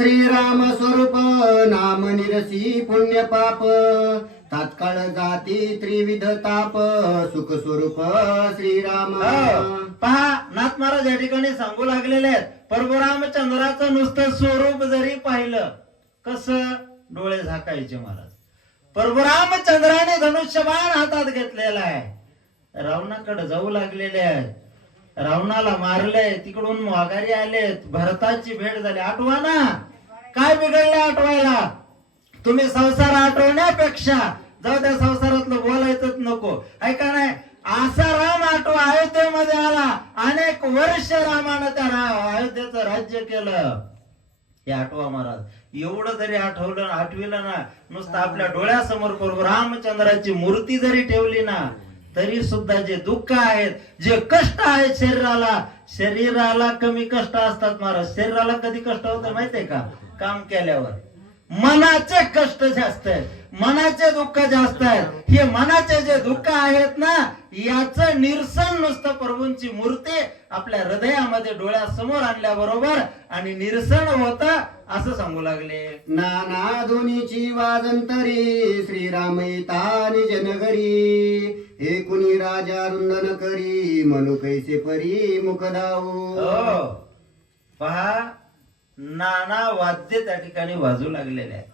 श्रीराम स्वरूप नाम निरसी पुण्य पाप तात्काळ जाती त्रिविध ताप सुख स्वरूप श्रीराम. हो, पहा नाथ महाराज या ठिकाणी सांगू लागलेले आहेत. परभुरामचंद्राचं नुसतं स्वरूप जरी पाहिलं कस डोळे झाकायचे महाराज? परभुरामचंद्राने धनुष्यबाण हातात घेतलेला आहे. रावणाकडे जाऊ लागलेले आहेत. रावणाला मारले तिकडून माघारी आलेत. भरताची भेट झाली. आठवा ना काय बिघडले आठवायला? तुम्ही संसार आठवण्यापेक्षा जाऊ त्या संसारातलं बोलायचंच नको. ऐका नाही असा राम आठवा अयोध्येमध्ये आला. अनेक वर्ष रामानं त्या अयोध्येचं राज्य केलं. हे आठवा महाराज. एवढं जरी आठवलं आठविलं ना नुसतं आपल्या डोळ्यासमोर करू रामचंद्राची मूर्ती जरी ठेवली ना तरी सुद्धा जे दुःख आहेत जे कष्ट आहेत शरीराला शरीराला कमी कष्ट असतात महाराज. शरीराला कधी कष्ट होतं माहितीये का? काम केल्यावर. मनाचे कष्ट जास्त आहेत. मनाचे दुःख जास्त आहेत. हे मनाचे जे दुःख आहेत ना याचं निरसन नुसतं प्रभूंची मूर्ती आपल्या हृदयामध्ये डोळ्यासमोर आणल्याबरोबर आणि निरसन होत असं सांगू लागले. नाना दोन्हीची वाजंतरी श्रीराम येता निज नगरी हे कुणी राजा रुंदन करी मनु कैसे परी मुख दाऊ हो. पहा नाना वाद्य त्या ठिकाणी वाजू लागलेले आहेत.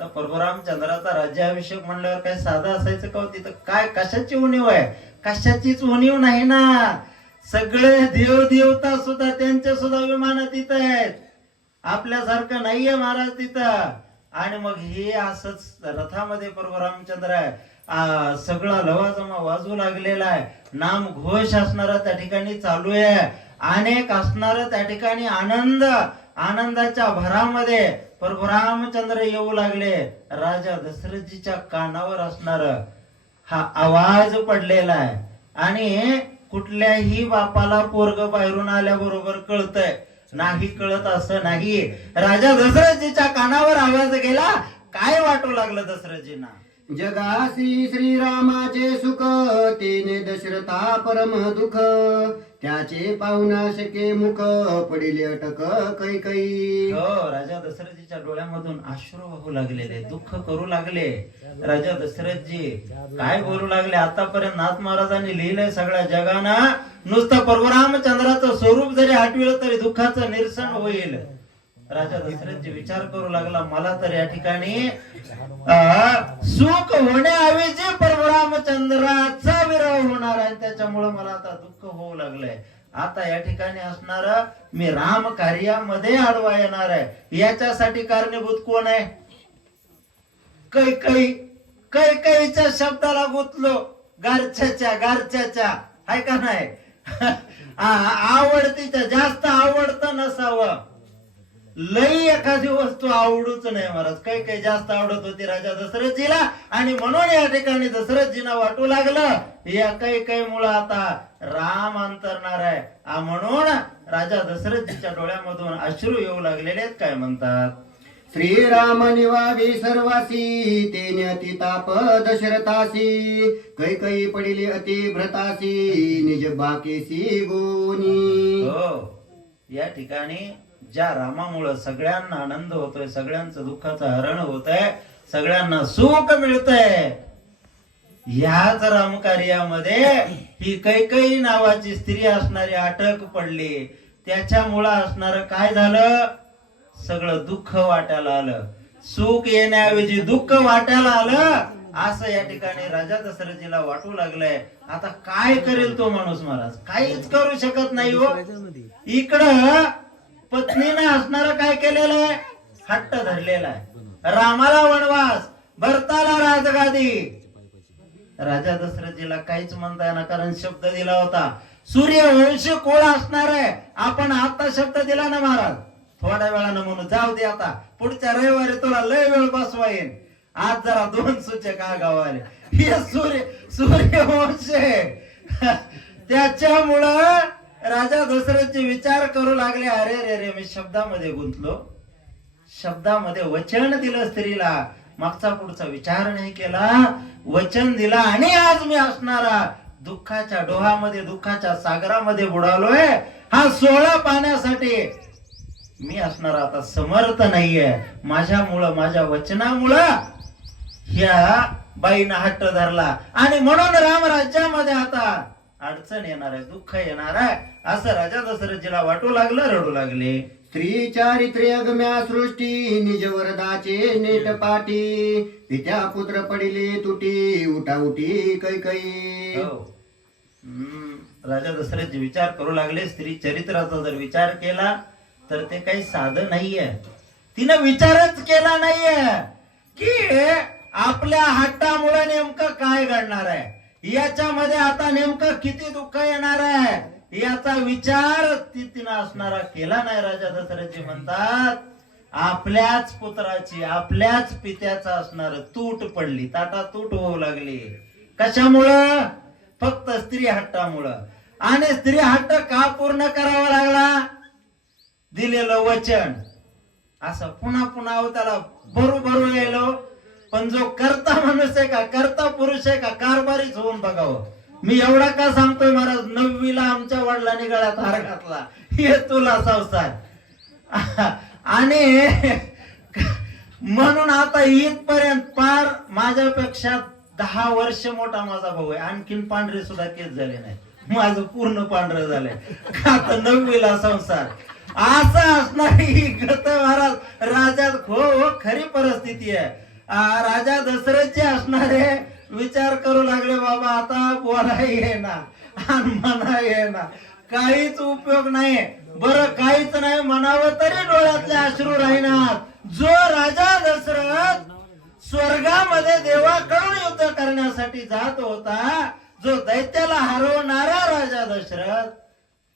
तर परशुरामचंद्राचा राज्याभिषेक म्हणल्यावर काय साधा असायचं का हो तिथं? काय? कशाची उणीव आहे? कशाचीच उणीव नाही ना. सगळे देव देवता सुद्धा त्यांचे सुद्धा विमान तिथं आहेत. आपल्यासारखं नाहीये महाराज तिथं. आणि मग हे असंच रथामध्ये प्रभुरामचंद्र आहे. सगळा लवाजमा वाजू लागलेला आहे. नाम घोष असणारा त्या ठिकाणी चालू आहे. अनेक असणार त्या ठिकाणी आनंद. आनंदाच्या भरामध्ये प्रभू रामचंद्र येऊ लागले. राजा दशरथजीच्या कानावर असणार हा आवाज पडलेला आहे. आणि कुठल्याही बापाला पोरग बाहेरून आल्याबरोबर कळतंय. नाही कळत असं नाही. राजा दशरथजीच्या कानावर आवाज गेला. काय वाटू लागलं दशरथजींना? जगासी श्रीरामाचे सुख तिने दशरथा परम दुःख. त्याचे पाहुणा शके मुख पडिले अटक कै हो राजा दशरथजीच्या डोळ्यामधून अश्रू वाहू लागलेले दुःख करू लागले. राजा दशरथजी काय बोलू लागले? आतापर्यंत नाथ महाराजांनी लिहिलंय सगळ्या जगाना नुसतं परशुरामचंद्राचं स्वरूप जरी आठविलं तरी दुःखाचं निरसन होईल. राजा दशरथजी विचार करू लागला मला तर या ठिकाणी सुख होण्याऐवजी परमरामचंद्राचा विरह होणार आहे. त्याच्यामुळे मला आता दुःख होऊ लागलंय. आता या ठिकाणी असणार मी राम कार्यामध्ये आडवा येणार आहे. याच्यासाठी कारणीभूत कोण आहे? कैकई कैकईच्या शब्दाला गुंतलो. गारच्याच्या गारच्याच्या. आहे का नाही? आवडतीच्या जास्त आवडतं नसावं. लई एखादी वस्तू आवडूच नाही महाराज. काही काही जास्त आवडत होती राजा दशरथजीला आणि म्हणून या ठिकाणी दशरथजीना वाटू लागलं. या काही काही मुळे आता राम अंतरणार आहे. आ म्हणून राजा दशरथजीच्या डोळ्यामधून अश्रू येऊ लागलेले आहेत काय म्हणतात? श्रीराम निवावी सर्वासी तेने अति ताप दशरथासी कैकई पडिले अति भ्रतासी निज बाकेसी गोनी हो या ठिकाणी ज्या रामामुळं सगळ्यांना आनंद होतोय सगळ्यांचं दुःखाचं हरण होत आहे सगळ्यांना सुख मिळतंय. ह्याच रामकार्यामध्ये ही कैकई नावाची स्त्री असणारी अटक पडली. त्याच्यामुळं असणार काय झालं? सगळं दुःख वाट्याला आलं. सुख येण्याऐवजी दुःख वाट्याला आलं. असं या ठिकाणी राजा दशरथजीला वाटू लागलंय. आता काय करेल तो माणूस महाराज? काहीच करू शकत नाही हो. इकडं पत्नीनं असणार काय केलेलं आहे? हट्ट धरलेला आहे. रामाला वनवास भरताला राजगादी. राजा दशरथजीला काहीच म्हणता येणार कारण शब्द दिला होता सूर्यवंशी कोण असणार आहे? आपण आता शब्द दिला ना महाराज? थोड्या वेळानं म्हणून जाऊ दे आता पुढच्या रविवारी तुला लय वेळ बसवा येईल आज जरा दोन सूचक आगावाले हे सूर्य सूर्यवंश आहे. त्याच्यामुळं राजा दशरथचे विचार करू लागले अरे रे रे मी शब्दामध्ये गुंतलो. शब्दामध्ये वचन दिलं स्त्रीला. मागचा पुढचा विचार नाही केला. वचन दिला आणि आज मी असणारा दुःखाच्या डोहामध्ये दुःखाच्या सागरामध्ये बुडालोय. हा सोहळा पाण्यासाठी मी असणार आता समर्थ नाहीये. माझ्यामुळं माझ्या वचनामुळं ह्या बाईनं हट्ट धरला. आणि म्हणून रामराज्यामध्ये आता अडचण येणार आहे दुःख येणार आहे. असं राजा दशरथजीला वाटू लागलं रडू लागले. स्त्री चारित्र्य गम्या सृष्टी निज वरदाचे नेट पाटी. पित्या पुत्र पडिले तुटी उठा उठी कैकई. हो. हम्म, राजा दशरथजी विचार करू लागले स्त्री चरित्राचा जर विचार केला तर ते काही साधं नाहीये. तिनं विचारच केला नाहीये की आपल्या हट्टामुळे नेमकं काय घडणार आहे? याच्यामध्ये आता नेमकं किती दुःख येणार आहे? याचा विचार ती तिनं असणारा केला नाही राजा दशरथजी म्हणतात आपल्याच पुत्राची आपल्याच पित्याचा असणार तूट पडली. ताटा तूट होऊ लागली. कशामुळं? फक्त स्त्री हट्टामुळं. आणि स्त्री हट्ट का पूर्ण करावा लागला? दिलेलं वचन. असं पुन्हा पुन्हा अहो त्याला भरू भरू येलो पण जो करता माणूस आहे का करता पुरुष आहे का कारभारीच होऊन बघावं. मी एवढा का सांगतोय महाराज? नववीला आमच्या वडिलांनी गळ्यात हार घातला. हे तुला संसार. आणि म्हणून आता इथपर्यंत पार माझ्यापेक्षा दहा वर्ष मोठा माझा भाऊ आहे. आणखीन पांढरे सुद्धा केस झाले नाही. माझं पूर्ण पांढरं झालंय. आता नववीला संसार. असं असणारी ही गत महाराज राजा हो हो खरी परिस्थिती आहे. राजा दशरथचे असणारे विचार करू लागले बाबा आता बोला येणार आणि म्हणा काहीच उपयोग नाही बर काहीच नाही म्हणावं तरी डोळ्यातले अश्रू राहणार जो राजा दशरथ स्वर्गामध्ये देवाकडून युद्ध करण्यासाठी जात होता जो दैत्याला हरवणारा राजा दशरथ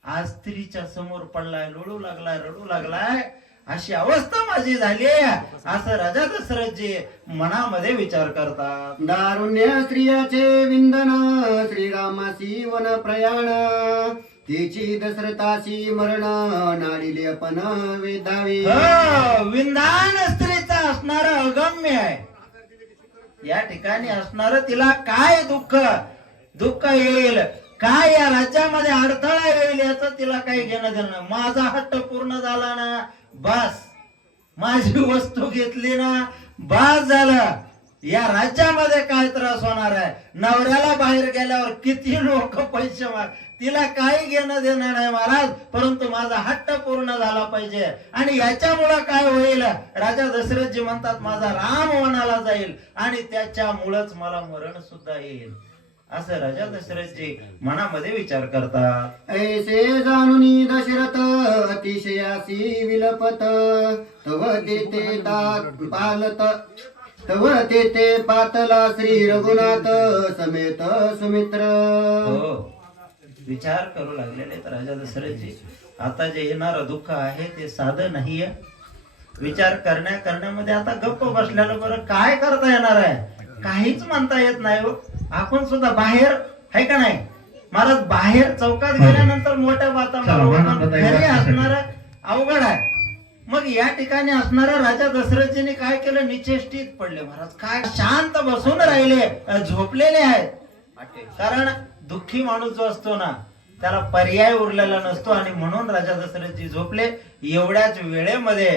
आज स्त्रीच्या समोर पडलाय लोळू लागलाय रडू लागलाय. अशी अवस्था माझी झाली. असं राजा दशरथजी मनामध्ये विचार करतात. दारुण्य स्त्रियाचे विंदन श्रीरामासी वन प्रयाण. तिची दशरथाशी मरण नाडिले आपण वेदावे हो, विंधान स्त्रीचा असणार अगम्य आहे. या ठिकाणी असणार तिला काय दुःख? दुःख येईल? काय या राज्यामध्ये अडथळा येईल याच तिला काही घेणं देणं. माझा हट्ट पूर्ण झाला ना. बस. माझी वस्तू घेतली ना बस झालं. या राज्यामध्ये काय त्रास होणार आहे? नवऱ्याला बाहेर गेल्यावर किती लोक पैसे माग तिला काही घेणं देणं नाही महाराज परंतु माझा हट्ट पूर्ण झाला पाहिजे. आणि याच्यामुळं काय होईल? राजा दशरथजी म्हणतात माझा राम वनाला जाईल आणि त्याच्यामुळंच मला मरण सुद्धा येईल. असं राजा दशरथजी मनामध्ये विचार करतात. ऐसे जाणून दशरथ अतिशयासी विलपत तव तेते तात पालत तव तेते पातला श्री रघुनाथ समेत सुमित्र. हो विचार करू लागलेले आहेत राजा दशरथजी. आता जे येणार दुःख आहे ते साधं नाहीये. विचार करण्या करण्यामध्ये आता गप्प बसलेलं बरं काय करता येणार आहे? काहीच म्हणता येत नाही हो. आपण सुद्धा बाहेर आहे का नाही? महाराज बाहेर चौकात गेल्यानंतर मोठ्या बाता घरी असणार अवघड आहे. मग या ठिकाणी असणाऱ्या राजा दशरथजीने काय केलं? निचेष्टीत पडले महाराज. काय? शांत बसून राहिले. झोपलेले आहेत. कारण दुःखी माणूस जो असतो ना त्याला पर्याय उरलेला नसतो आणि म्हणून राजा दशरथजी झोपले. एवढ्याच वेळेमध्ये